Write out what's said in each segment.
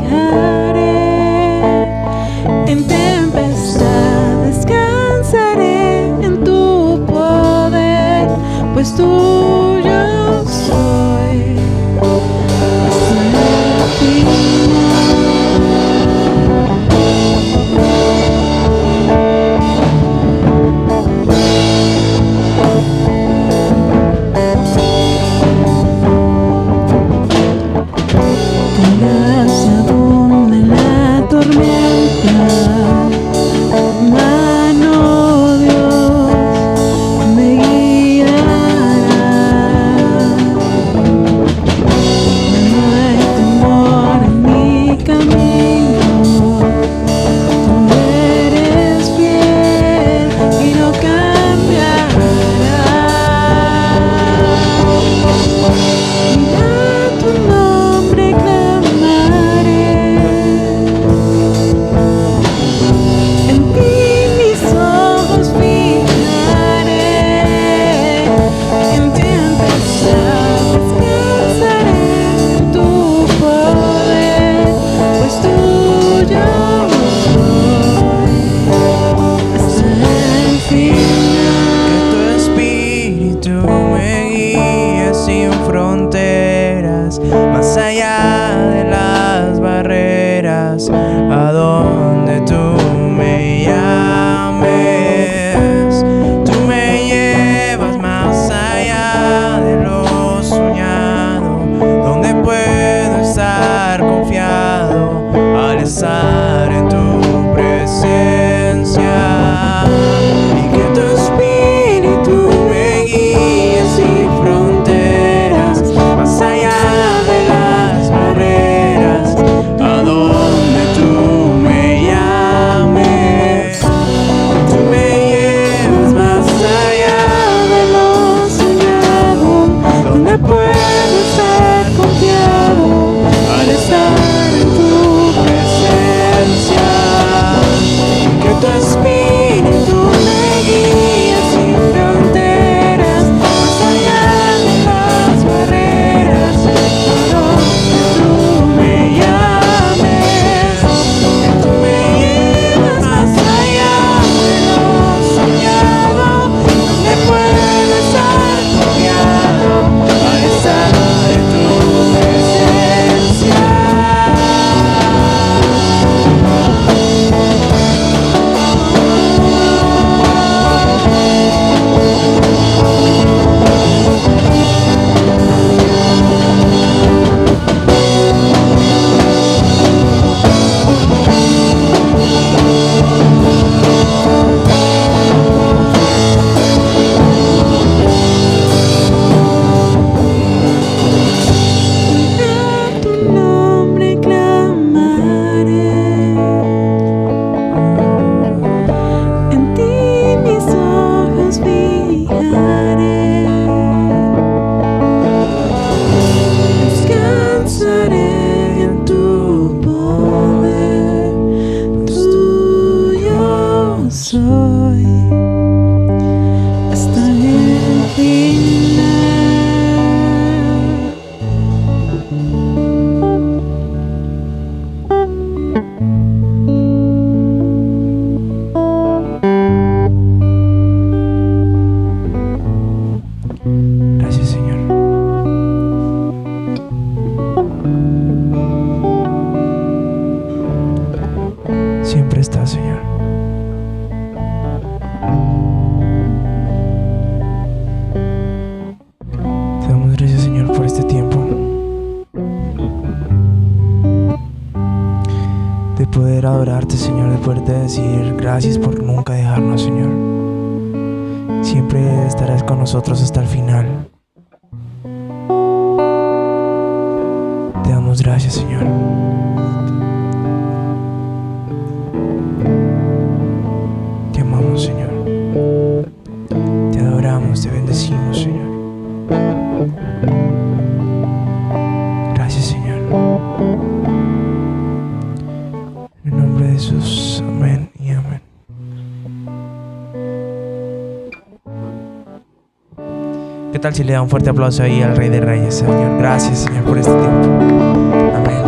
dejaré. En tempestad descansaré en tu poder, pues tuyo soy hasta el final. Tu gracia abunda en la tormenta, mano Dios me guiará. No hay temor en mi camino, tú eres fiel y no cambiarás. Mira tu nombre clamaré, en ti mis ojos fijaré. En tempestad descansaré en tu poder, pues tuyo soy hasta el final. Que tu espíritu me guíe sin fronteras, más allá de las barreras, a donde tú me llames. Tú me llevas más allá de lo soñado, donde puedo estar confiado al estar en tu presencia. Y que tu espíritu me guíe sin fronteras, más allá de las barreras, a donde tú me llames. Tú me llevas más allá de lo soñado, donde puedo estar confiado al estar en tu presencia. Que tu espíritu me guíe sin fronteras, más allá de las barreras, a donde tú me llames. Que tú me llevas más allá de lo soñado, donde puedo estar confiado al estar en tu presencia. A tu nombre clamaré, en ti mis ojos fijaré. Descansaré en tu poder, tuyo soy hasta el final. Gracias, Señor. Siempre estás, Señor. Te damos gracias, Señor, por este tiempo de poder adorarte, Señor, de poderte decir gracias por nunca dejarnos, Señor. Siempre estarás con nosotros hasta el final. Te damos gracias, Señor. Te amamos, Señor. Te adoramos, te bendecimos, Señor. Gracias, Señor. En el nombre de Jesús, amén y amén. ¿Qué tal si le da un fuerte aplauso ahí al Rey de Reyes, Señor? Gracias, Señor, por este tiempo. Amén.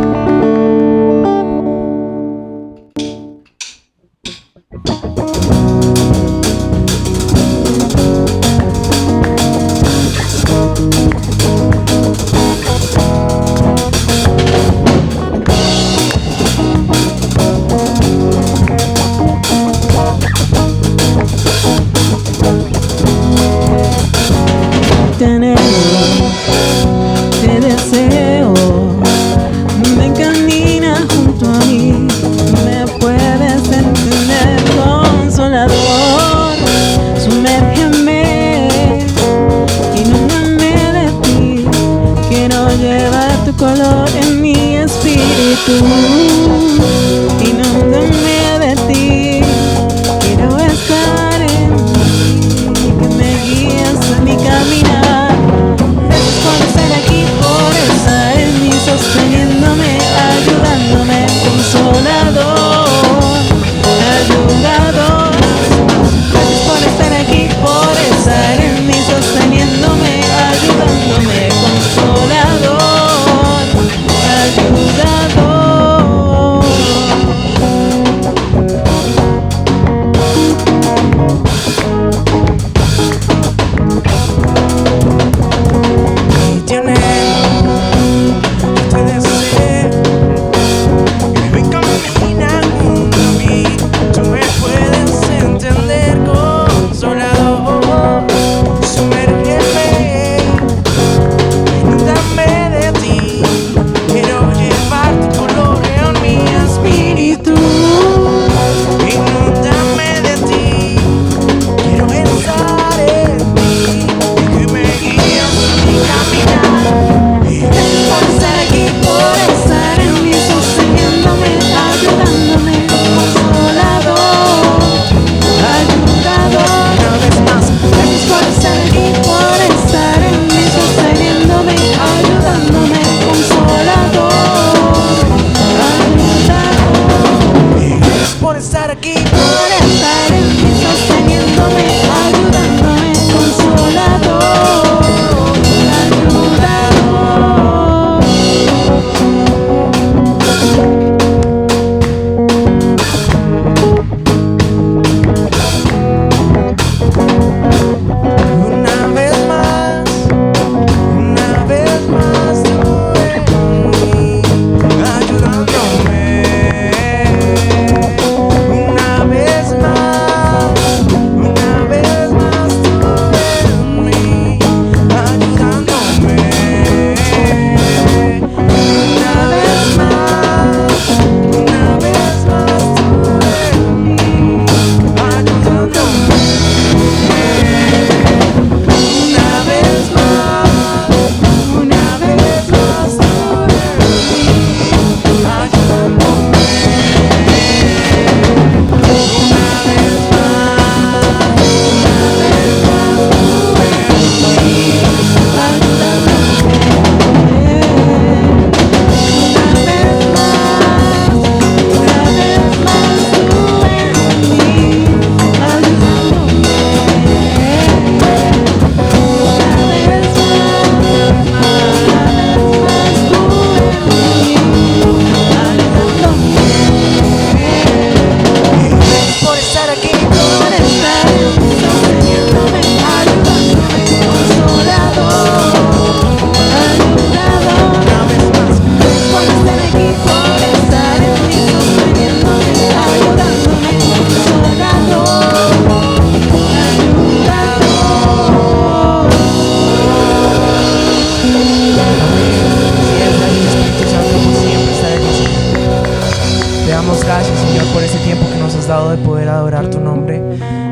damos gracias, Señor, por este tiempo que nos has dado de poder adorar tu nombre,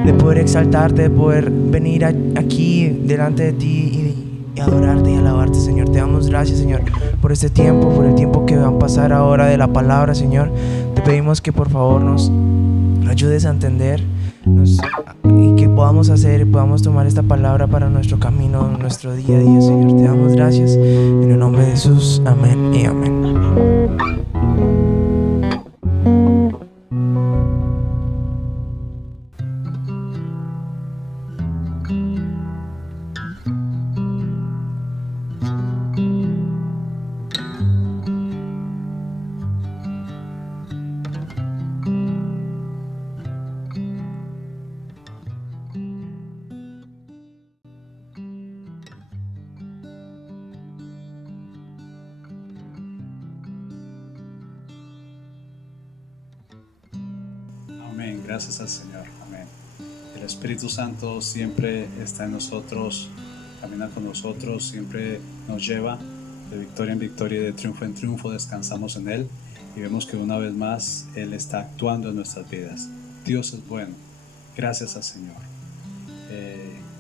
de poder exaltarte, de poder venir aquí delante de ti y adorarte y alabarte, Señor. Te damos gracias, Señor, por este tiempo, por el tiempo que va a pasar ahora de la palabra, Señor. Te pedimos que por favor nos ayudes a entender y que podamos hacer y podamos tomar esta palabra para nuestro camino, nuestro día a día, Señor. Te damos gracias en el nombre de Jesús. Amén y amén. Amén, gracias al Señor, amén. El Espíritu Santo siempre está en nosotros, camina con nosotros, siempre nos lleva de victoria en victoria y de triunfo en triunfo. Descansamos en Él y vemos que una vez más Él está actuando en nuestras vidas. Dios es bueno, gracias al Señor.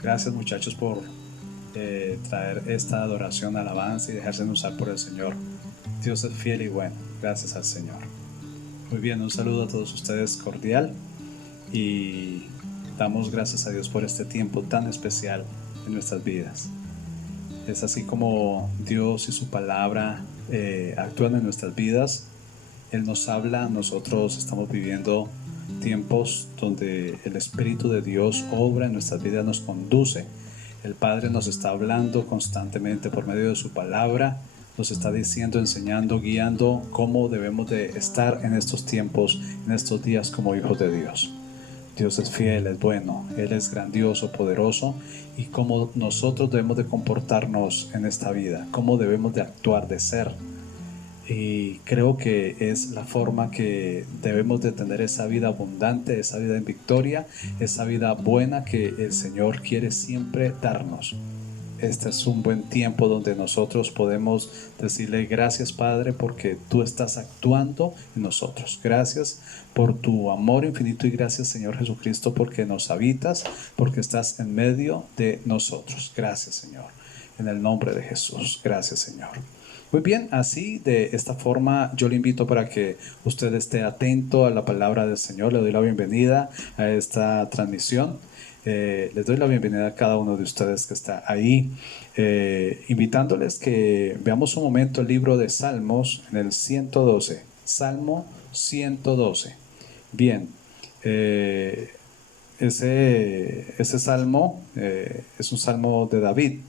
Gracias, muchachos, por traer esta adoración, alabanza y dejarse usar por el Señor. Dios es fiel y bueno, gracias al Señor. Muy bien, un saludo a todos ustedes cordial y damos gracias a Dios por este tiempo tan especial en nuestras vidas. Es así como Dios y su palabra actúan en nuestras vidas. Él nos habla, nosotros estamos viviendo tiempos donde el Espíritu de Dios obra en nuestras vidas, nos conduce. El Padre nos está hablando constantemente por medio de su palabra. Nos está diciendo, enseñando, guiando cómo debemos de estar en estos tiempos, en estos días como hijos de Dios. Dios es fiel, es bueno, Él es grandioso, poderoso, y cómo nosotros debemos de comportarnos en esta vida, cómo debemos de actuar, de ser. Y creo que es la forma que debemos de tener esa vida abundante, esa vida en victoria, esa vida buena que el Señor quiere siempre darnos. Este es un buen tiempo donde nosotros podemos decirle gracias, Padre, porque tú estás actuando en nosotros. Gracias por tu amor infinito y gracias, Señor Jesucristo, porque nos habitas, porque estás en medio de nosotros. Gracias, Señor, en el nombre de Jesús. Gracias, Señor. Muy bien, así de esta forma yo le invito para que usted esté atento a la palabra del Señor. Le doy la bienvenida a esta transmisión. Les doy la bienvenida a cada uno de ustedes que está ahí, invitándoles que veamos un momento el libro de Salmos en el 112, Salmo 112. Bien, ese salmo es un salmo de David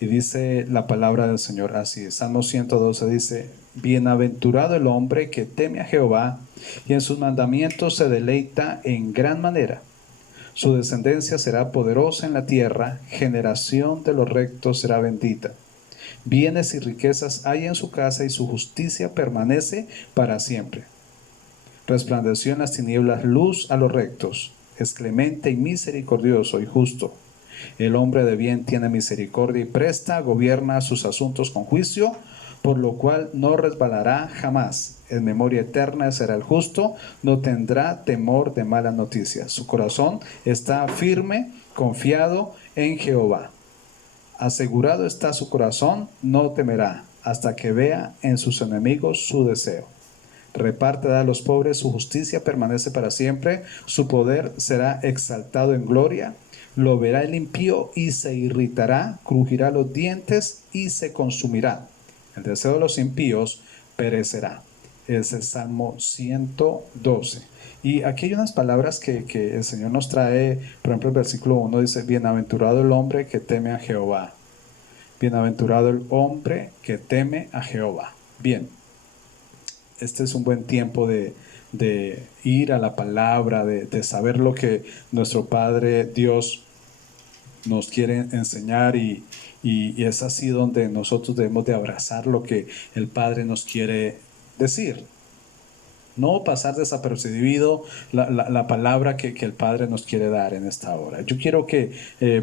y dice la palabra del Señor así. Salmo 112 dice: bienaventurado el hombre que teme a Jehová y en sus mandamientos se deleita en gran manera. Su descendencia será poderosa en la tierra, generación de los rectos será bendita. Bienes y riquezas hay en su casa y su justicia permanece para siempre. Resplandeció en las tinieblas luz a los rectos, es clemente y misericordioso y justo. El hombre de bien tiene misericordia y presta, gobierna sus asuntos con juicio, por lo cual no resbalará jamás. En memoria eterna será el justo, no tendrá temor de malas noticias. Su corazón está firme, confiado en Jehová. Asegurado está su corazón, no temerá, hasta que vea en sus enemigos su deseo. Reparte a los pobres, su justicia permanece para siempre, su poder será exaltado en gloria. Lo verá el impío y se irritará, crujirá los dientes y se consumirá. El deseo de los impíos perecerá. Es el Salmo 112. Y aquí hay unas palabras que el Señor nos trae. Por ejemplo, el versículo 1 dice: bienaventurado el hombre que teme a Jehová. Bienaventurado el hombre que teme a Jehová. Bien, este es un buen tiempo de ir a la palabra, de saber lo que nuestro Padre Dios nos quiere enseñar y es así donde nosotros debemos de abrazar lo que el Padre nos quiere decir. No pasar desapercibido la palabra que el Padre nos quiere dar en esta hora. Yo quiero que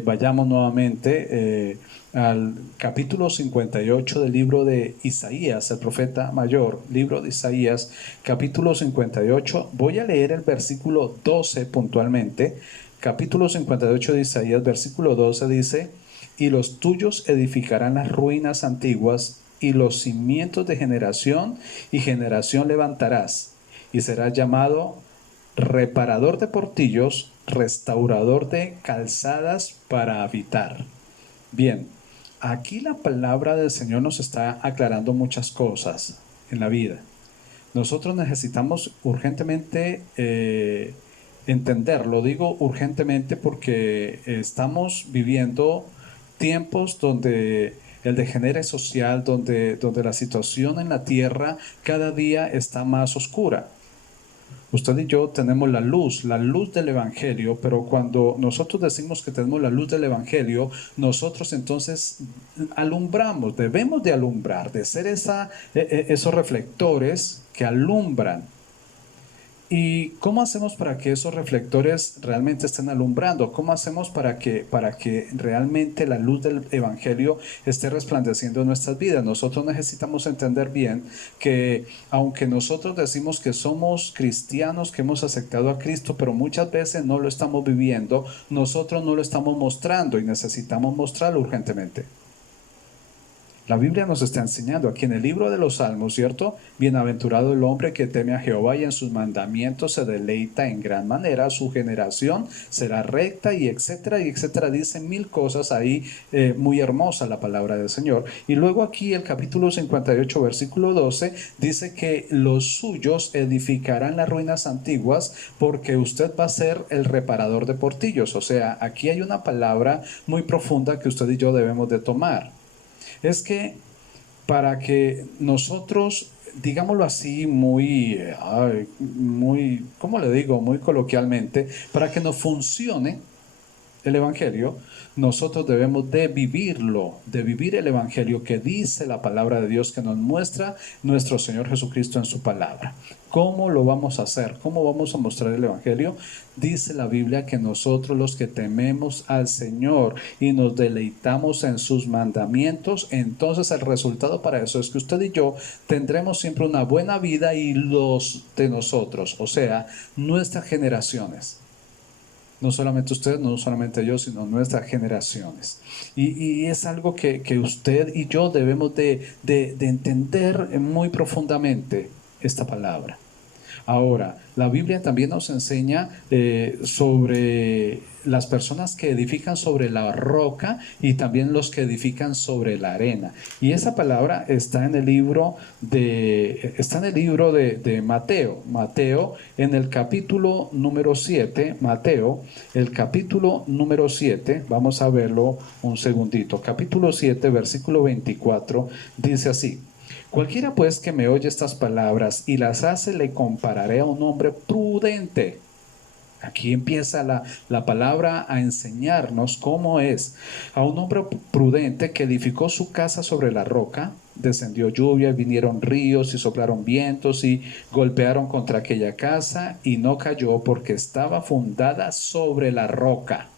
vayamos nuevamente al capítulo 58 del libro de Isaías, el profeta mayor, libro de Isaías, capítulo 58. Voy a leer el versículo 12 puntualmente. Capítulo 58 de Isaías, versículo 12 dice: y los tuyos edificarán las ruinas antiguas, y los cimientos de generación y generación levantarás, y serás llamado reparador de portillos, restaurador de calzadas para habitar. Bien, aquí la palabra del Señor nos está aclarando muchas cosas en la vida. Nosotros necesitamos urgentemente entenderlo. Digo urgentemente porque estamos viviendo tiempos donde el degenere social, donde la situación en la tierra cada día está más oscura. Usted y yo tenemos la luz del Evangelio, pero cuando nosotros decimos que tenemos la luz del Evangelio, nosotros entonces alumbramos, debemos de alumbrar, de ser esos reflectores que alumbran. ¿Y cómo hacemos para que esos reflectores realmente estén alumbrando? ¿Cómo hacemos para que realmente la luz del Evangelio esté resplandeciendo en nuestras vidas? Nosotros necesitamos entender bien que aunque nosotros decimos que somos cristianos, que hemos aceptado a Cristo, pero muchas veces no lo estamos viviendo, nosotros no lo estamos mostrando y necesitamos mostrarlo urgentemente. La Biblia nos está enseñando aquí en el libro de los Salmos, ¿cierto? Bienaventurado el hombre que teme a Jehová y en sus mandamientos se deleita en gran manera. Su generación será recta y etcétera, y etcétera. Dicen mil cosas ahí, muy hermosa la palabra del Señor. Y luego aquí el capítulo 58, versículo 12, dice que los suyos edificarán las ruinas antiguas porque usted va a ser el reparador de portillos. O sea, aquí hay una palabra muy profunda que usted y yo debemos de tomar. Es que para que nosotros, digámoslo así, muy, ¿cómo le digo? Muy coloquialmente, para que nos funcione el Evangelio, nosotros debemos de vivirlo, de vivir el Evangelio que dice la palabra de Dios, que nos muestra nuestro Señor Jesucristo en su palabra. ¿Cómo lo vamos a hacer? ¿Cómo vamos a mostrar el Evangelio? Dice la Biblia que nosotros los que tememos al Señor y nos deleitamos en sus mandamientos, entonces el resultado para eso es que usted y yo tendremos siempre una buena vida, y los de nosotros, o sea, nuestras generaciones. No solamente usted, no solamente yo, sino nuestras generaciones. Y es algo que usted y yo debemos de entender muy profundamente esta palabra. Ahora, la Biblia también nos enseña sobre las personas que edifican sobre la roca y también los que edifican sobre la arena. Y esa palabra está en el libro de Mateo. Mateo, en el capítulo número 7, Mateo, el capítulo número 7, vamos a verlo un segundito. Capítulo 7, versículo 24, dice así: cualquiera pues que me oye estas palabras y las hace, le compararé a un hombre prudente. Aquí empieza la palabra a enseñarnos cómo es. A un hombre prudente que edificó su casa sobre la roca. Descendió lluvia, vinieron ríos y soplaron vientos y golpearon contra aquella casa, y no cayó porque estaba fundada sobre la roca.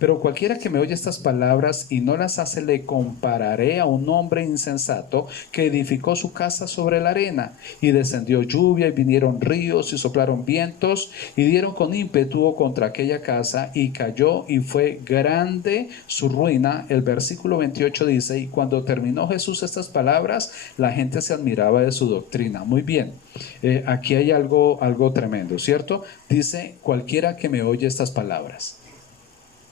Pero cualquiera que me oye estas palabras y no las hace, le compararé a un hombre insensato que edificó su casa sobre la arena, y descendió lluvia y vinieron ríos y soplaron vientos y dieron con ímpetu contra aquella casa, y cayó, y fue grande su ruina. El versículo 28 dice: y cuando terminó Jesús estas palabras, la gente se admiraba de su doctrina. Muy bien, aquí hay algo tremendo, ¿cierto? Dice: cualquiera que me oye estas palabras.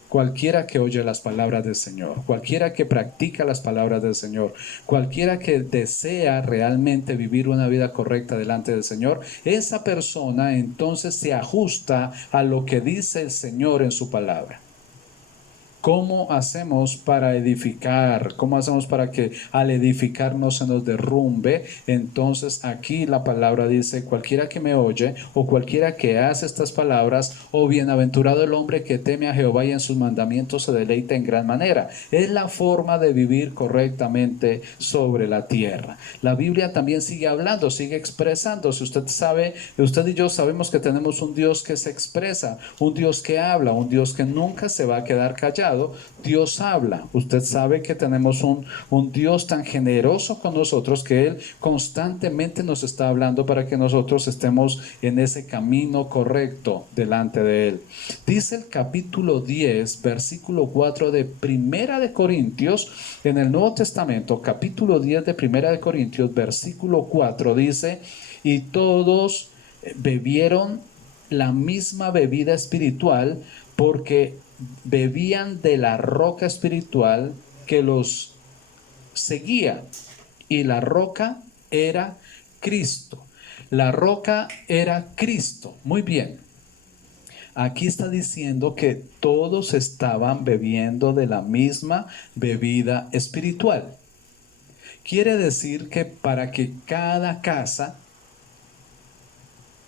Cualquiera que oye las palabras del Señor, cualquiera que practica las palabras del Señor, cualquiera que desea realmente vivir una vida correcta delante del Señor, esa persona entonces se ajusta a lo que dice el Señor en su palabra. ¿Cómo hacemos para edificar? ¿Cómo hacemos para que al edificar no se nos derrumbe? Entonces aquí la palabra dice, cualquiera que me oye o cualquiera que hace estas palabras, o bienaventurado el hombre que teme a Jehová y en sus mandamientos se deleita en gran manera. Es la forma de vivir correctamente sobre la tierra. La Biblia también sigue hablando, sigue expresando. Si usted sabe, usted y yo sabemos que tenemos un Dios que se expresa, un Dios que habla, un Dios que nunca se va a quedar callado. Dios habla. Usted sabe que tenemos un Dios tan generoso con nosotros que Él constantemente nos está hablando para que nosotros estemos en ese camino correcto delante de Él. Dice el capítulo 10, versículo 4 de Primera de Corintios, en el Nuevo Testamento, capítulo 10 de Primera de Corintios, versículo 4, dice, y todos bebieron la misma bebida espiritual porque bebían de la roca espiritual que los seguía, y la roca era Cristo. La roca era Cristo. Muy bien. Aquí está diciendo que todos estaban bebiendo de la misma bebida espiritual. Quiere decir que para que cada casa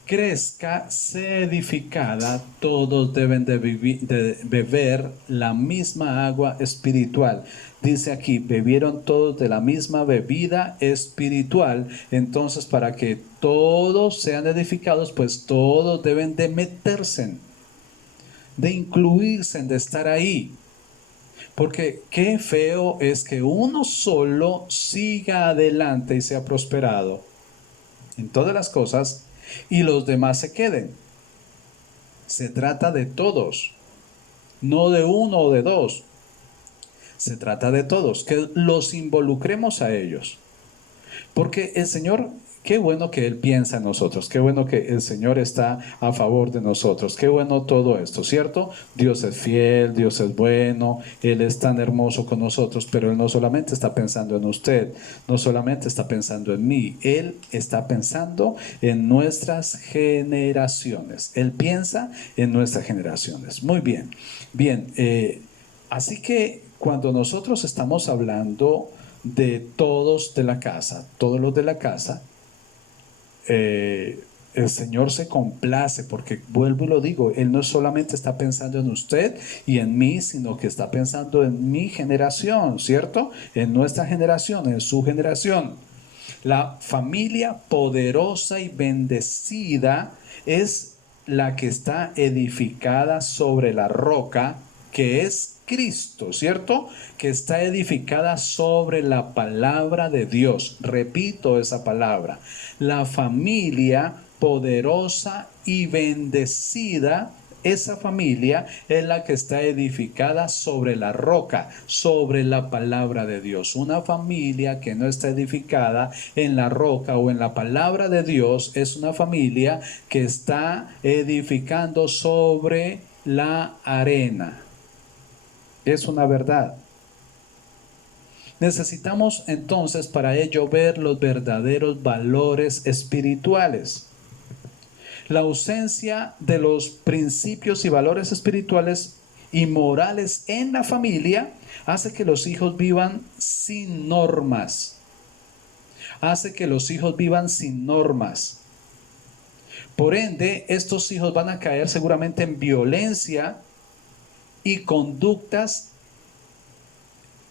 crezca, sea edificada, todos deben de beber la misma agua espiritual. Dice aquí, bebieron todos de la misma bebida espiritual. Entonces, para que todos sean edificados, pues todos deben de meterse, de incluirse, de estar ahí. Porque qué feo es que uno solo siga adelante y sea prosperado en todas las cosas, y los demás se queden. Se trata de todos, no de uno o de dos. Se trata de todos, que los involucremos a ellos. Porque el Señor, qué bueno que Él piensa en nosotros, qué bueno que el Señor está a favor de nosotros, qué bueno todo esto, ¿cierto? Dios es fiel, Dios es bueno, Él es tan hermoso con nosotros, pero Él no solamente está pensando en usted, no solamente está pensando en mí, Él está pensando en nuestras generaciones, Él piensa en nuestras generaciones. Muy bien, bien, así que cuando nosotros estamos hablando de todos de la casa, todos los de la casa, el Señor se complace porque, vuelvo y lo digo, Él no solamente está pensando en usted y en mí, sino que está pensando en mi generación, ¿cierto? En nuestra generación, en su generación. La familia poderosa y bendecida es la que está edificada sobre la roca, que es Cristo, ¿cierto? Que está edificada sobre la palabra de Dios. Repito esa palabra. La familia poderosa y bendecida, esa familia es la que está edificada sobre la roca, sobre la palabra de Dios. Una familia que no está edificada en la roca o en la palabra de Dios es una familia que está edificando sobre la arena. Es una verdad. Necesitamos entonces para ello ver los verdaderos valores espirituales. La ausencia de los principios y valores espirituales y morales en la familia hace que los hijos vivan sin normas. Hace que los hijos vivan sin normas. Por ende, estos hijos van a caer seguramente en violencia y conductas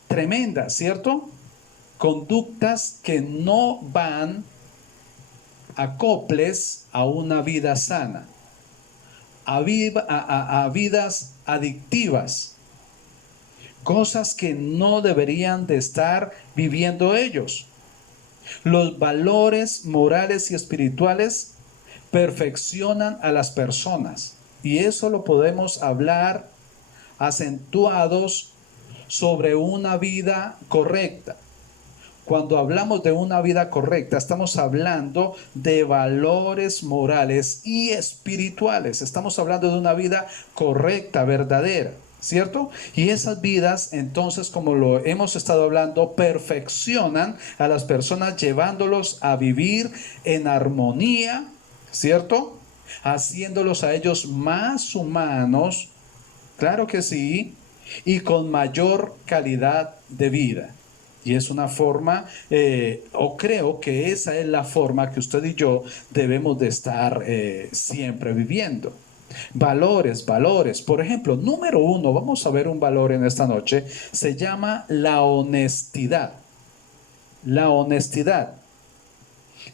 tremendas, ¿cierto? Conductas que no van acoples a una vida sana, a vidas adictivas, cosas que no deberían de estar viviendo ellos. Los valores morales y espirituales perfeccionan a las personas, y eso lo podemos hablar acentuados sobre una vida correcta. Cuando hablamos de una vida correcta, estamos hablando de valores morales y espirituales. Estamos hablando de una vida correcta, verdadera, ¿cierto? Y esas vidas, entonces, como lo hemos estado hablando, perfeccionan a las personas llevándolos a vivir en armonía, ¿cierto? Haciéndolos a ellos más humanos, claro que sí, y con mayor calidad de vida. Y es una forma, o creo que esa es la forma que usted y yo debemos de estar siempre viviendo. Valores, valores. Por ejemplo, número uno, vamos a ver un valor en esta noche, se llama la honestidad. La honestidad.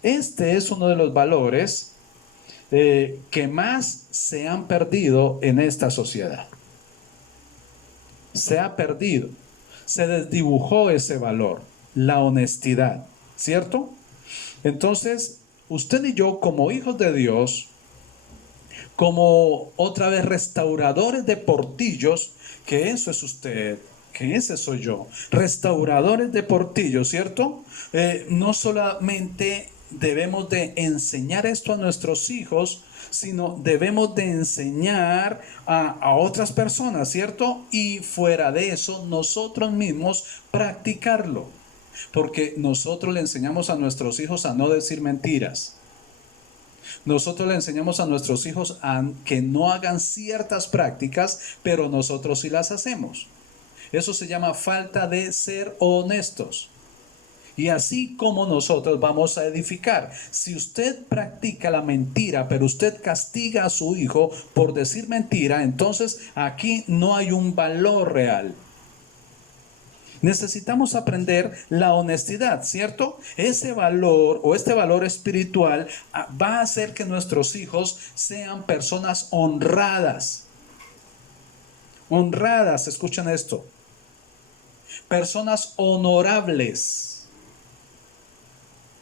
Este es uno de los valores que más se han perdido en esta sociedad. Se ha perdido, se desdibujó ese valor, la honestidad, ¿cierto? Entonces, usted y yo como hijos de Dios, como otra vez restauradores de portillos, que eso es usted, que ese soy yo, restauradores de portillos, ¿cierto? No solamente debemos de enseñar esto a nuestros hijos, sino debemos de enseñar a otras personas, ¿cierto? Y fuera de eso, nosotros mismos practicarlo, porque nosotros le enseñamos a nuestros hijos a no decir mentiras. Nosotros le enseñamos a nuestros hijos a que no hagan ciertas prácticas, pero nosotros sí las hacemos. Eso se llama falta de ser honestos. Y así como nosotros vamos a edificar. Si usted practica la mentira, pero usted castiga a su hijo por decir mentira, entonces aquí no hay un valor real. Necesitamos aprender la honestidad, ¿cierto? Ese valor o este valor espiritual va a hacer que nuestros hijos sean personas honradas. Honradas, escuchen esto. Personas honorables.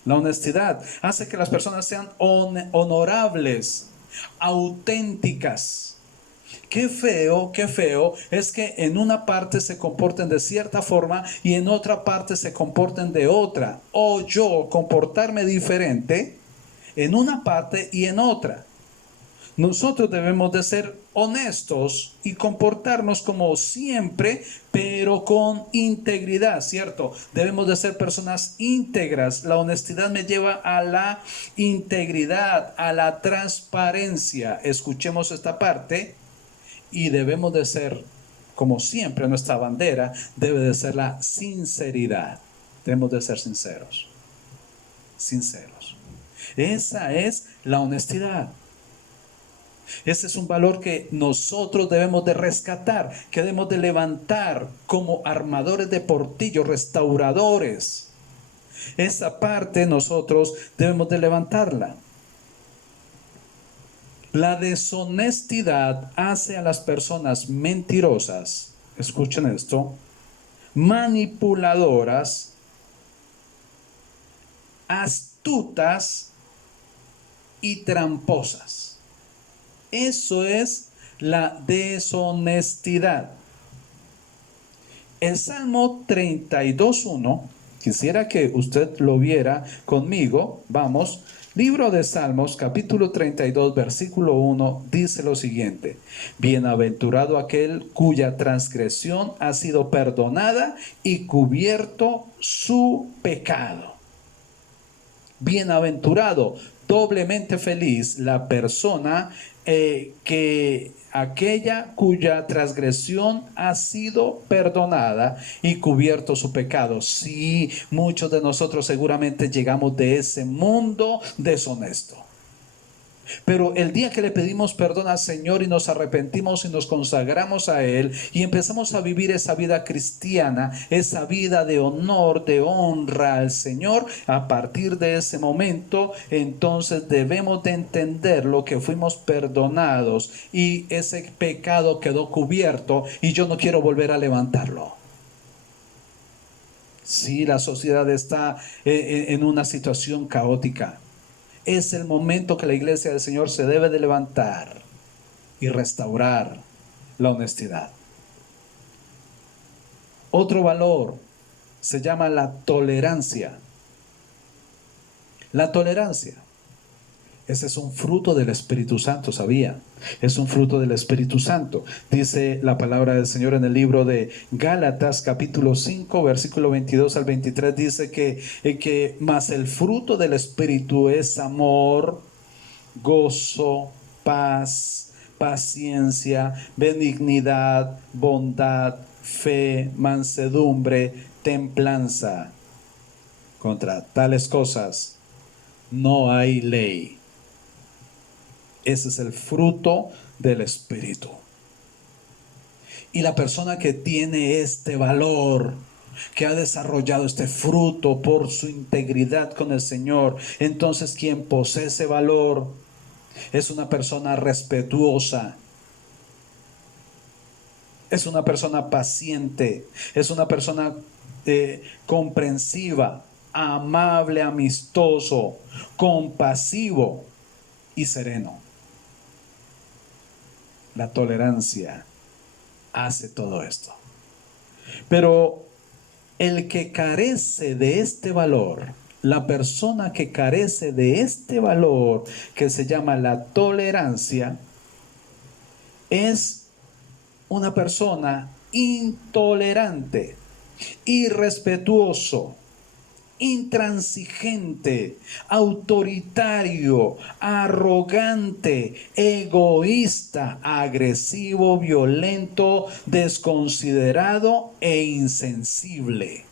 La honestidad hace que las personas sean honorables, auténticas. Qué feo es que en una parte se comporten de cierta forma y en otra parte se comporten de otra. O yo comportarme diferente en una parte y en otra. Nosotros debemos de ser honestos y comportarnos como siempre, pero con integridad, ¿cierto? Debemos de ser personas íntegras. La honestidad me lleva a la integridad, a la transparencia. Escuchemos esta parte. Y debemos de ser, como siempre, nuestra bandera debe de ser la sinceridad. Debemos de ser sinceros. Sinceros. Esa es la honestidad. Ese es un valor que nosotros debemos de rescatar, que debemos de levantar como armadores de portillo, restauradores. Esa parte nosotros debemos de levantarla. La deshonestidad hace a las personas mentirosas, escuchen esto, manipuladoras, astutas y tramposas. Eso es la deshonestidad. El Salmo 32:1, quisiera que usted lo viera conmigo, vamos. Libro de Salmos, capítulo 32, versículo 1, dice lo siguiente: bienaventurado aquel cuya transgresión ha sido perdonada y cubierto su pecado. Bienaventurado, doblemente feliz la persona aquella cuya transgresión ha sido perdonada y cubierto su pecado. Sí, muchos de nosotros seguramente llegamos de ese mundo deshonesto. Pero el día que le pedimos perdón al Señor y nos arrepentimos y nos consagramos a Él y empezamos a vivir esa vida cristiana, esa vida de honor, de honra al Señor, a partir de ese momento, entonces debemos de entender lo que fuimos perdonados y ese pecado quedó cubierto y yo no quiero volver a levantarlo. Sí, la sociedad está en una situación caótica. Es el momento que la iglesia del Señor se debe de levantar y restaurar la honestidad. Otro valor se llama la tolerancia. La tolerancia. Ese es un fruto del Espíritu Santo, ¿sabía? Es un fruto del Espíritu Santo. Dice la palabra del Señor en el libro de Gálatas, capítulo 5, versículo 22 al 23, dice que más el fruto del Espíritu es amor, gozo, paz, paciencia, benignidad, bondad, fe, mansedumbre, templanza. Contra tales cosas no hay ley. Ese es el fruto del Espíritu. Y la persona que tiene este valor, que ha desarrollado este fruto por su integridad con el Señor, entonces quien posee ese valor es una persona respetuosa, es una persona paciente, es una persona comprensiva, amable, amistoso, compasivo y sereno. La tolerancia hace todo esto. Pero el que carece de este valor, la persona que carece de este valor que se llama la tolerancia, es una persona intolerante, irrespetuoso, intransigente, autoritario, arrogante, egoísta, agresivo, violento, desconsiderado e insensible.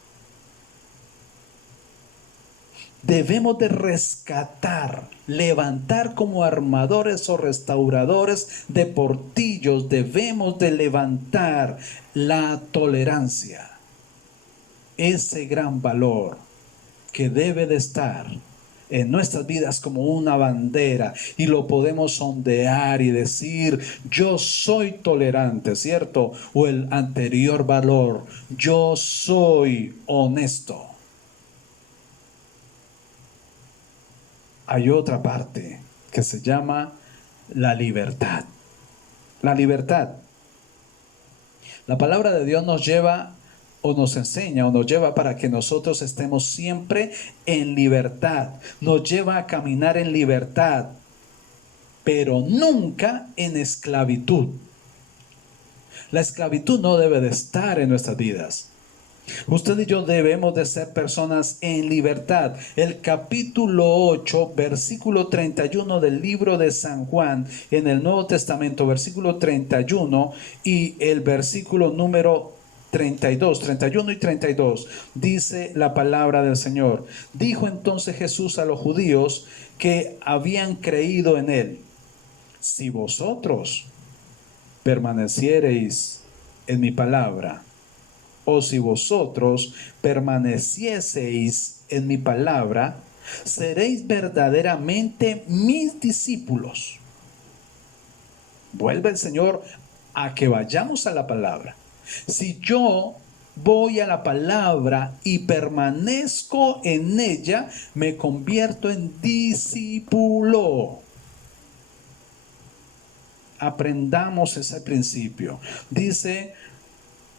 Debemos de rescatar, levantar como armadores o restauradores de portillos, debemos de levantar la tolerancia, ese gran valor que debe de estar en nuestras vidas como una bandera, y lo podemos ondear y decir: yo soy tolerante, ¿cierto? O el anterior valor: yo soy honesto. Hay otra parte que se llama la libertad. La libertad. La palabra de Dios nos lleva o nos enseña o nos lleva para que nosotros estemos siempre en libertad. Nos lleva a caminar en libertad, pero nunca en esclavitud. La esclavitud no debe de estar en nuestras vidas. Usted y yo debemos de ser personas en libertad. El capítulo 8, versículo 31 del libro de San Juan en el Nuevo Testamento, versículo 31 y el versículo número 32, 31 y 32, dice la palabra del Señor. Dijo entonces Jesús a los judíos que habían creído en él: si vosotros permaneciereis en mi palabra, o si vosotros permanecieseis en mi palabra, seréis verdaderamente mis discípulos. Vuelve el Señor a que vayamos a la palabra. Si yo voy a la palabra y permanezco en ella, me convierto en discípulo. Aprendamos ese principio. Dice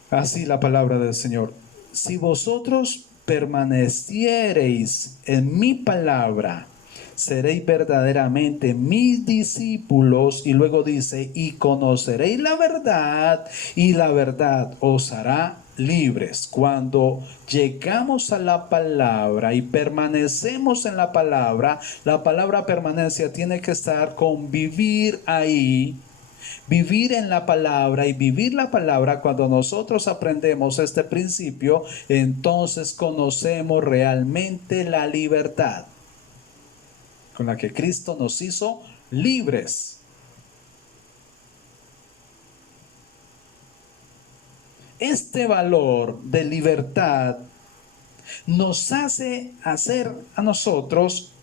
así la palabra del Señor: si vosotros permaneciereis en mi palabra, seréis verdaderamente mis discípulos. Y luego dice: y conoceréis la verdad, y la verdad os hará libres. Cuando llegamos a la palabra y permanecemos en la palabra permanencia tiene que estar con vivir ahí. Vivir en la palabra y vivir la palabra. Cuando nosotros aprendemos este principio, entonces conocemos realmente la libertad con la que Cristo nos hizo libres. Este valor de libertad nos hace hacer a nosotros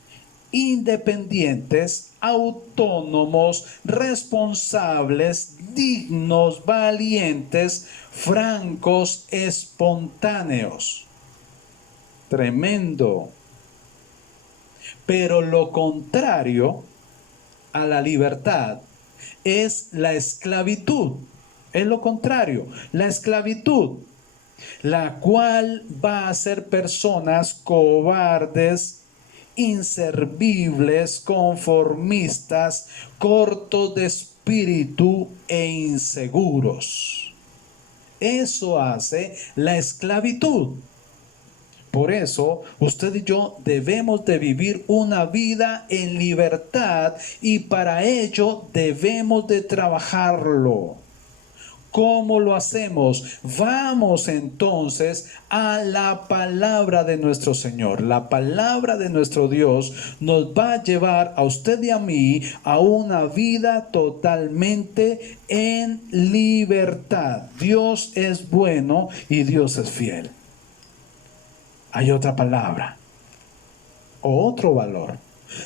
independientes, autónomos, responsables, dignos, valientes, francos, espontáneos. Tremendo. Pero lo contrario a la libertad es la esclavitud. Es lo contrario, la esclavitud, la cual va a hacer personas cobardes, inservibles, conformistas, cortos de espíritu e inseguros. Eso hace la esclavitud. Por eso, usted y yo debemos de vivir una vida en libertad y para ello debemos de trabajarlo. ¿Cómo lo hacemos? Vamos entonces a la palabra de nuestro Señor. La palabra de nuestro Dios nos va a llevar a usted y a mí a una vida totalmente en libertad. Dios es bueno y Dios es fiel. Hay otra palabra o otro valor.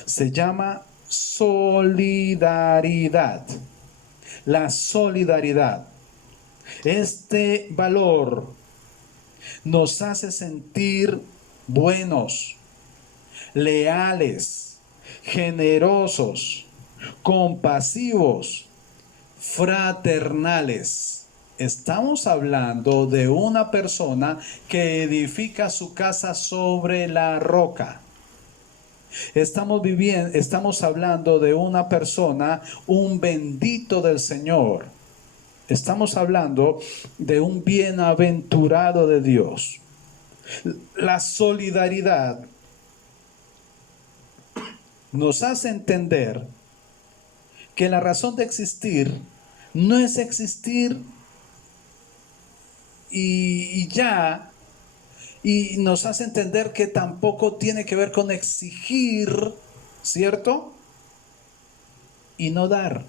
Se llama solidaridad. La solidaridad. Este valor nos hace sentir buenos, leales, generosos, compasivos, fraternales. Estamos hablando de una persona que edifica su casa sobre la roca. Estamos hablando de una persona, un bendito del Señor. Estamos hablando de un bienaventurado de Dios. La solidaridad nos hace entender que la razón de existir no es existir y ya, y nos hace entender que tampoco tiene que ver con exigir, ¿cierto? Y no dar.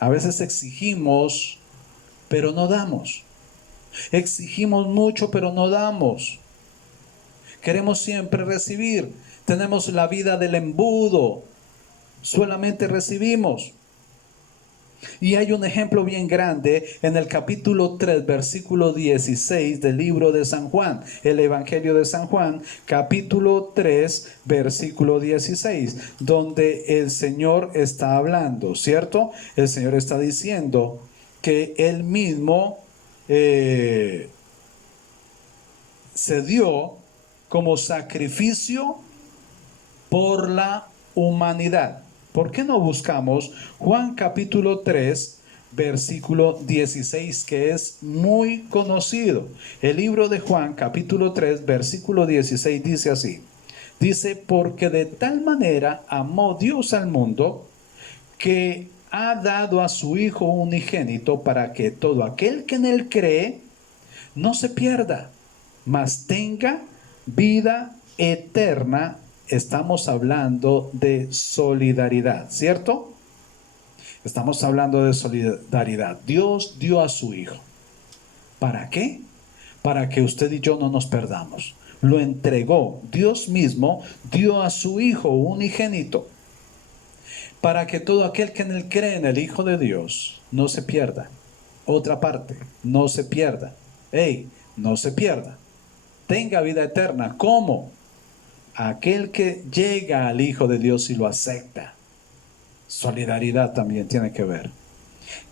A veces exigimos, pero no damos. Exigimos mucho, pero no damos. Queremos siempre recibir. Tenemos la vida del embudo. Solamente recibimos. Y hay un ejemplo bien grande en el capítulo 3, versículo 16 del libro de San Juan, el Evangelio de San Juan, capítulo 3, versículo 16, donde el Señor está hablando, ¿cierto? El Señor está diciendo que Él mismo se dio como sacrificio por la humanidad. ¿Por qué no buscamos Juan capítulo 3, versículo 16, que es muy conocido? El libro de Juan capítulo 3, versículo 16 dice así. Dice, porque de tal manera amó Dios al mundo que ha dado a su Hijo unigénito para que todo aquel que en él cree no se pierda, mas tenga vida eterna. Estamos hablando de solidaridad, ¿cierto? Estamos hablando de solidaridad. Dios dio a su Hijo. ¿Para qué? Para que usted y yo no nos perdamos. Lo entregó. Dios mismo dio a su Hijo unigénito. Para que todo aquel que en él cree en el Hijo de Dios no se pierda. Otra parte, no se pierda. No se pierda. Tenga vida eterna. ¿Cómo? Aquel que llega al Hijo de Dios y lo acepta. Solidaridad también tiene que ver.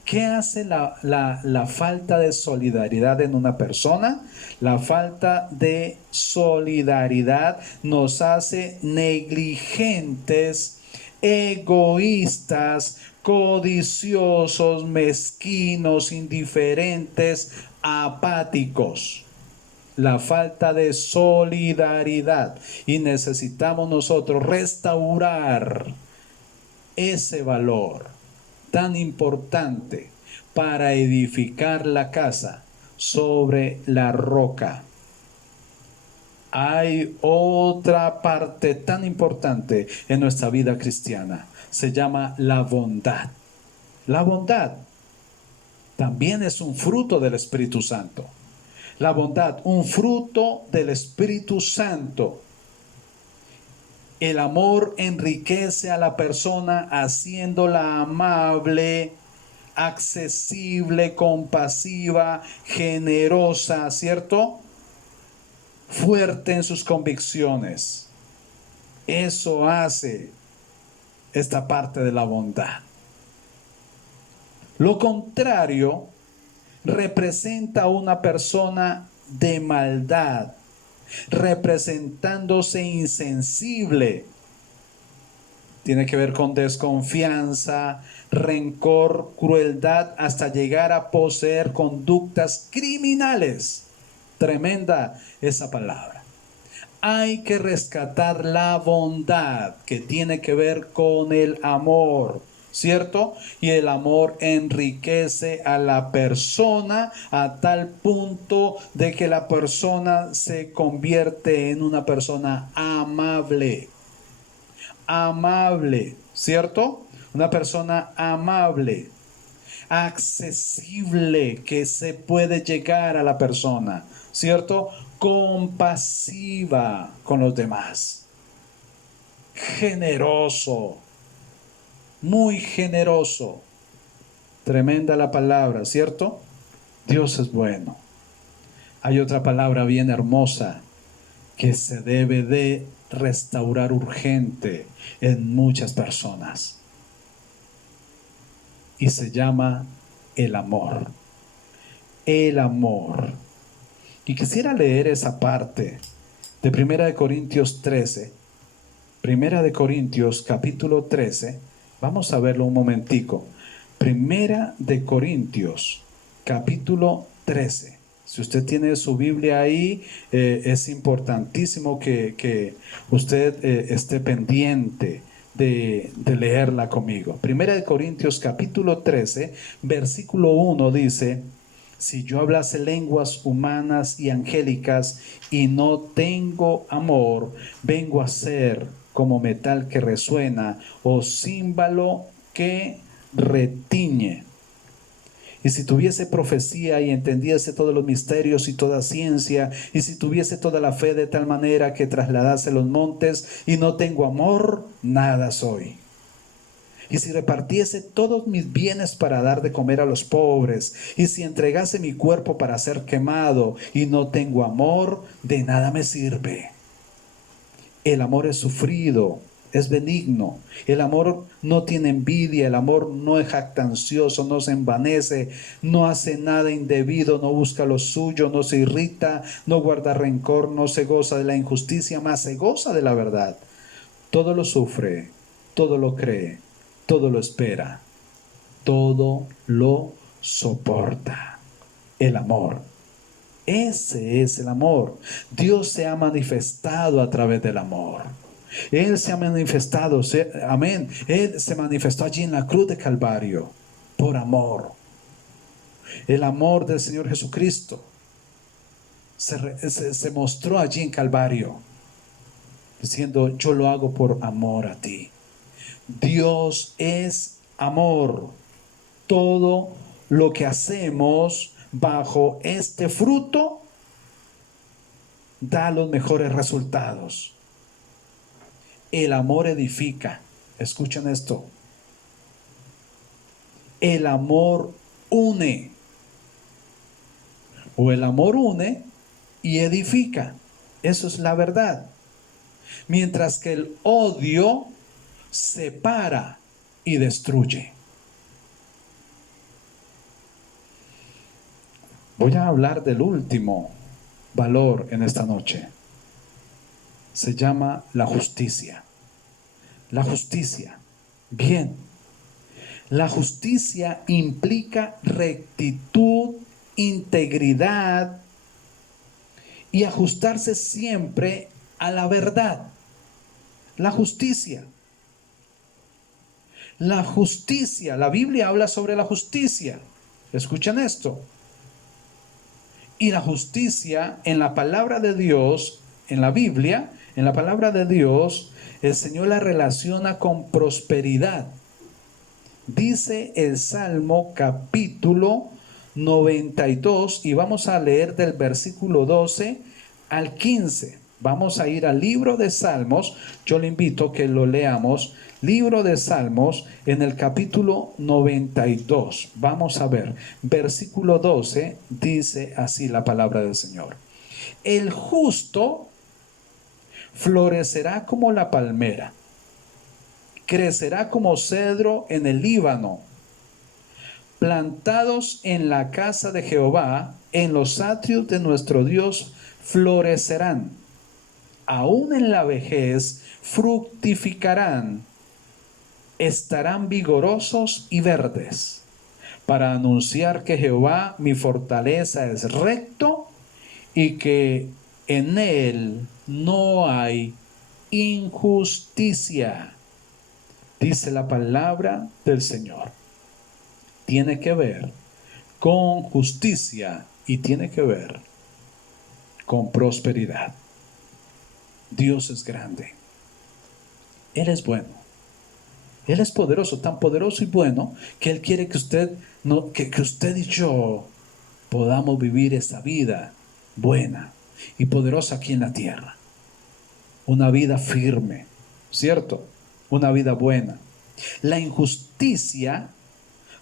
¿Qué hace la falta de solidaridad en una persona? La falta de solidaridad nos hace negligentes, egoístas, codiciosos, mezquinos, indiferentes, apáticos. La falta de solidaridad, y necesitamos nosotros restaurar ese valor tan importante para edificar la casa sobre la roca. Hay otra parte tan importante en nuestra vida cristiana, se llama la bondad. La bondad también es un fruto del Espíritu Santo. La bondad, un fruto del Espíritu Santo. El amor enriquece a la persona haciéndola amable, accesible, compasiva, generosa, ¿cierto? Fuerte en sus convicciones. Eso hace esta parte de la bondad. Lo contrario representa a una persona de maldad, representándose insensible. Tiene que ver con desconfianza, rencor, crueldad, hasta llegar a poseer conductas criminales. Tremenda esa palabra. Hay que rescatar la bondad que tiene que ver con el amor, ¿cierto? Y el amor enriquece a la persona a tal punto de que la persona se convierte en una persona amable. Amable, ¿cierto? Una persona amable, accesible, que se puede llegar a la persona, ¿cierto? Compasiva con los demás, generoso, muy generoso. Tremenda la palabra, ¿cierto? Dios es bueno. Hay otra palabra bien hermosa que se debe de restaurar urgente en muchas personas, y se llama el amor. El amor. Y quisiera leer esa parte de 1 Corintios 13. 1 Corintios capítulo 13. Vamos a verlo un momentico. 1 Corintios capítulo 13. Si usted tiene su Biblia ahí, es importantísimo que usted esté pendiente de leerla conmigo. 1 Corintios capítulo 13, versículo 1 dice: si yo hablase lenguas humanas y angélicas y no tengo amor, vengo a ser como metal que resuena o címbalo que retiñe. Y si tuviese profecía y entendiese todos los misterios y toda ciencia, y si tuviese toda la fe de tal manera que trasladase los montes, y no tengo amor, nada soy. Y si repartiese todos mis bienes para dar de comer a los pobres, y si entregase mi cuerpo para ser quemado, y no tengo amor, de nada me sirve. El amor es sufrido, es benigno. El amor no tiene envidia, el amor no es jactancioso, no se envanece, no hace nada indebido, no busca lo suyo, no se irrita, no guarda rencor, no se goza de la injusticia, más se goza de la verdad. Todo lo sufre, todo lo cree, todo lo espera, todo lo soporta. El amor. Ese es el amor. Dios se ha manifestado a través del amor. Él se ha manifestado, amén. Él se manifestó allí en la cruz de Calvario por amor. El amor del Señor Jesucristo se mostró allí en Calvario, diciendo: yo lo hago por amor a ti. Dios es amor. Todo lo que hacemos bajo este fruto da los mejores resultados. El amor edifica. Escuchen esto. El amor une. O el amor une y edifica. Eso es la verdad. Mientras que el odio separa y destruye. Voy a hablar del último valor en esta noche. Se llama la justicia. La justicia. Bien. La justicia implica rectitud, integridad y ajustarse siempre a la verdad. La justicia. La justicia. La Biblia habla sobre la justicia. Escuchen esto. Y la justicia en la palabra de Dios, en la Biblia, en la palabra de Dios, el Señor la relaciona con prosperidad. Dice el Salmo capítulo 92, y vamos a leer del versículo 12 al 15. Vamos a ir al libro de Salmos. Yo le invito a que lo leamos. Libro de Salmos en el capítulo 92. Vamos a ver. Versículo 12 dice así la palabra del Señor. El justo florecerá como la palmera. Crecerá como cedro en el Líbano. Plantados en la casa de Jehová, en los atrios de nuestro Dios, florecerán. Aún en la vejez fructificarán, estarán vigorosos y verdes, para anunciar que Jehová, mi fortaleza, es recto y que en Él no hay injusticia. Dice la palabra del Señor. Tiene que ver con justicia y tiene que ver con prosperidad. Dios es grande. Él es bueno. Él es poderoso, tan poderoso y bueno que Él quiere que usted y yo podamos vivir esa vida buena y poderosa aquí en la tierra. Una vida firme, ¿cierto? Una vida buena. La injusticia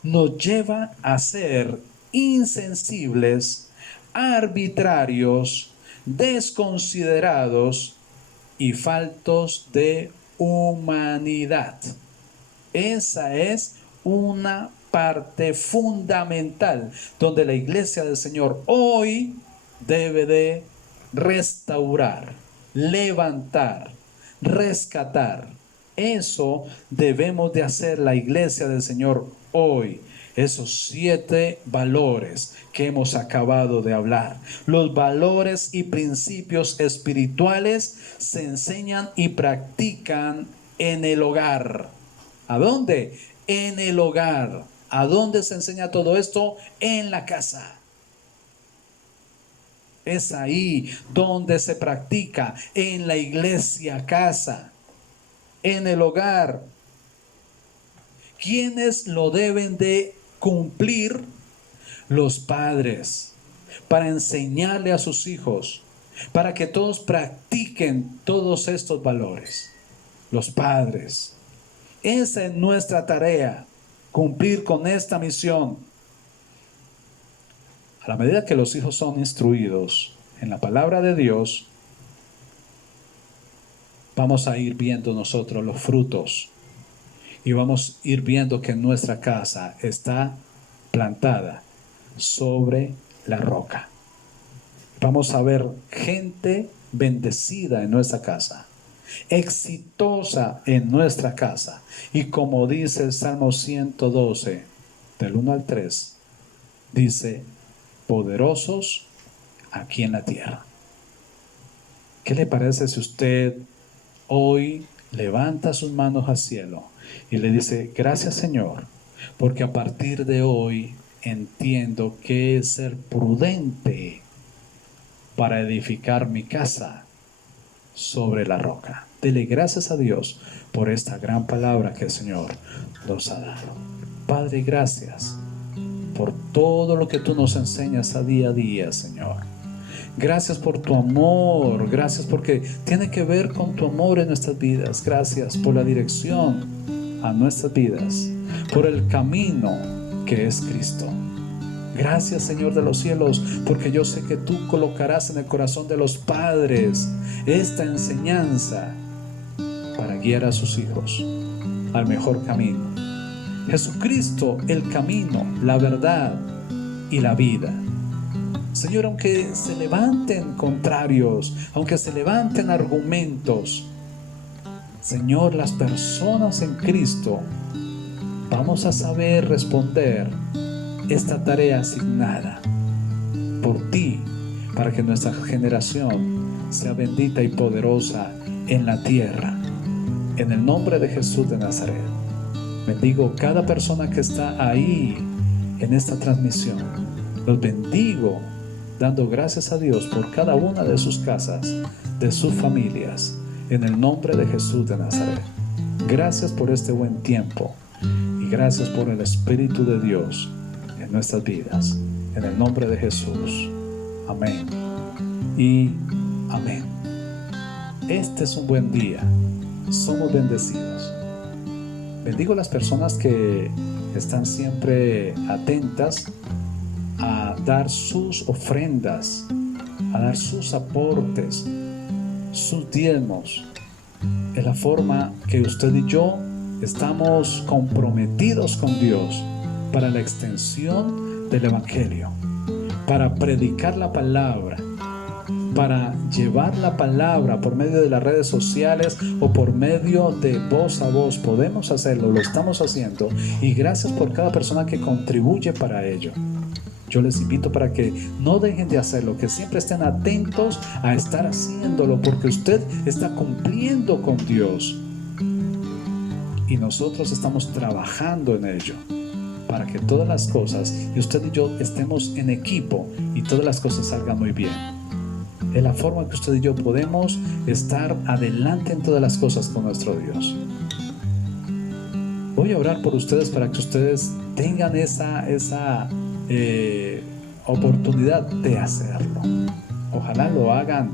nos lleva a ser insensibles, arbitrarios, desconsiderados y faltos de humanidad. Esa es una parte fundamental donde la iglesia del Señor hoy debe de restaurar, levantar, rescatar. Eso debemos de hacer la iglesia del Señor hoy. Esos 7 valores que hemos acabado de hablar. Los valores y principios espirituales se enseñan y practican en el hogar. ¿A dónde? En el hogar. ¿A dónde se enseña todo esto? En la casa. Es ahí donde se practica, en la iglesia, casa, en el hogar. ¿Quiénes lo deben de cumplir? Los padres, para enseñarle a sus hijos, para que todos practiquen todos estos valores. Los padres. Esa es nuestra tarea, cumplir con esta misión. A la medida que los hijos son instruidos en la palabra de Dios, vamos a ir viendo nosotros los frutos y vamos a ir viendo que nuestra casa está plantada sobre la roca. Vamos a ver gente bendecida en nuestra casa, exitosa en nuestra casa. Y como dice el Salmo 112, del 1 al 3, dice, poderosos aquí en la tierra. ¿Qué le parece si usted hoy levanta sus manos al cielo y le dice, gracias Señor, porque a partir de hoy entiendo que es ser prudente para edificar mi casa sobre la roca? Dele gracias a Dios por esta gran palabra que el Señor nos ha dado. Padre, gracias por todo lo que tú nos enseñas a día, Señor. Gracias por tu amor, gracias porque tiene que ver con tu amor en nuestras vidas. Gracias por la dirección a nuestras vidas, por el camino que es Cristo. Gracias, Señor de los cielos, porque yo sé que tú colocarás en el corazón de los padres esta enseñanza para guiar a sus hijos al mejor camino. Jesucristo, el camino, la verdad y la vida. Señor, aunque se levanten contrarios, aunque se levanten argumentos, Señor, las personas en Cristo vamos a saber responder esta tarea asignada por ti, para que nuestra generación sea bendita y poderosa en la tierra. En el nombre de Jesús de Nazaret, bendigo cada persona que está ahí en esta transmisión. Los bendigo, dando gracias a Dios por cada una de sus casas, de sus familias, en el nombre de Jesús de Nazaret. Gracias por este buen tiempo y gracias por el Espíritu de Dios en nuestras vidas. En el nombre de Jesús. Amén y amén. Este es un buen día. Somos bendecidos. Bendigo a las personas que están siempre atentas a dar sus ofrendas, a dar sus aportes, sus diezmos. Es la forma que usted y yo estamos comprometidos con Dios para la extensión del Evangelio, para predicar la palabra, para llevar la palabra por medio de las redes sociales o por medio de voz a voz. Podemos hacerlo, lo estamos haciendo, y gracias por cada persona que contribuye para ello. Yo les invito para que no dejen de hacerlo, que siempre estén atentos a estar haciéndolo, porque usted está cumpliendo con Dios y nosotros estamos trabajando en ello para que todas las cosas, y usted y yo estemos en equipo y todas las cosas salgan muy bien. Es la forma que usted y yo podemos estar adelante en todas las cosas con nuestro Dios. Voy a orar por ustedes para que ustedes tengan esa oportunidad de hacerlo. Ojalá lo hagan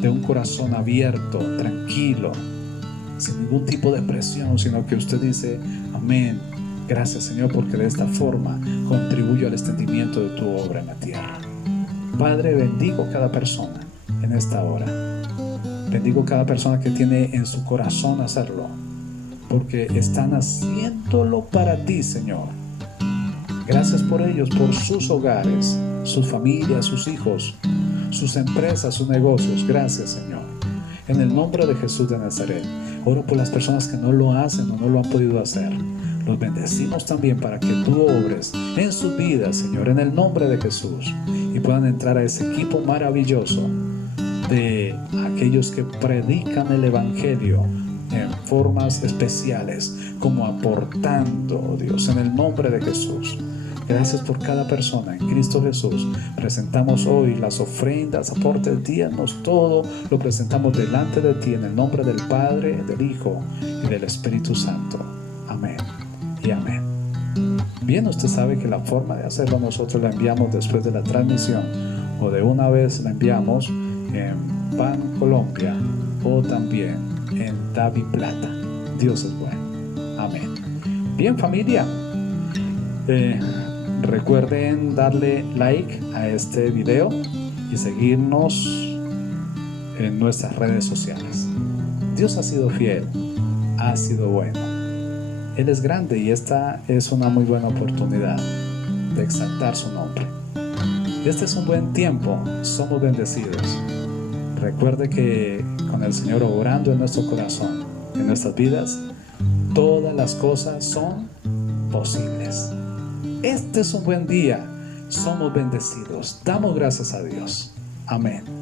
de un corazón abierto, tranquilo, sin ningún tipo de presión, sino que usted dice: amén, gracias Señor, porque de esta forma contribuyo al extendimiento de tu obra en la tierra. Padre, bendigo cada persona en esta hora. Bendigo cada persona que tiene en su corazón hacerlo, porque están haciéndolo para ti, Señor. Gracias por ellos, por sus hogares, sus familias, sus hijos, sus empresas, sus negocios. Gracias, Señor. En el nombre de Jesús de Nazaret, oro por las personas que no lo hacen o no lo han podido hacer. Los bendecimos también para que tú obres en sus vidas, Señor, en el nombre de Jesús, y puedan entrar a ese equipo maravilloso de aquellos que predican el Evangelio en formas especiales, como aportando, oh Dios, en el nombre de Jesús. Gracias por cada persona en Cristo Jesús. Presentamos hoy las ofrendas, aportes, diezmos, todo lo presentamos delante de ti en el nombre del Padre, del Hijo y del Espíritu Santo. Amén y amén. Bien, usted sabe que la forma de hacerlo nosotros la enviamos después de la transmisión, o de una vez la enviamos en Pan Colombia o también en Davi Plata. Dios es bueno. Amén. Bien, familia, recuerden darle like a este video y seguirnos en nuestras redes sociales. Dios ha sido fiel, ha sido bueno. Él es grande y esta es una muy buena oportunidad de exaltar su nombre. Este es un buen tiempo, somos bendecidos. Recuerde que con el Señor obrando en nuestro corazón, en nuestras vidas, todas las cosas son posibles. Este es un buen día, somos bendecidos. Damos gracias a Dios. Amén.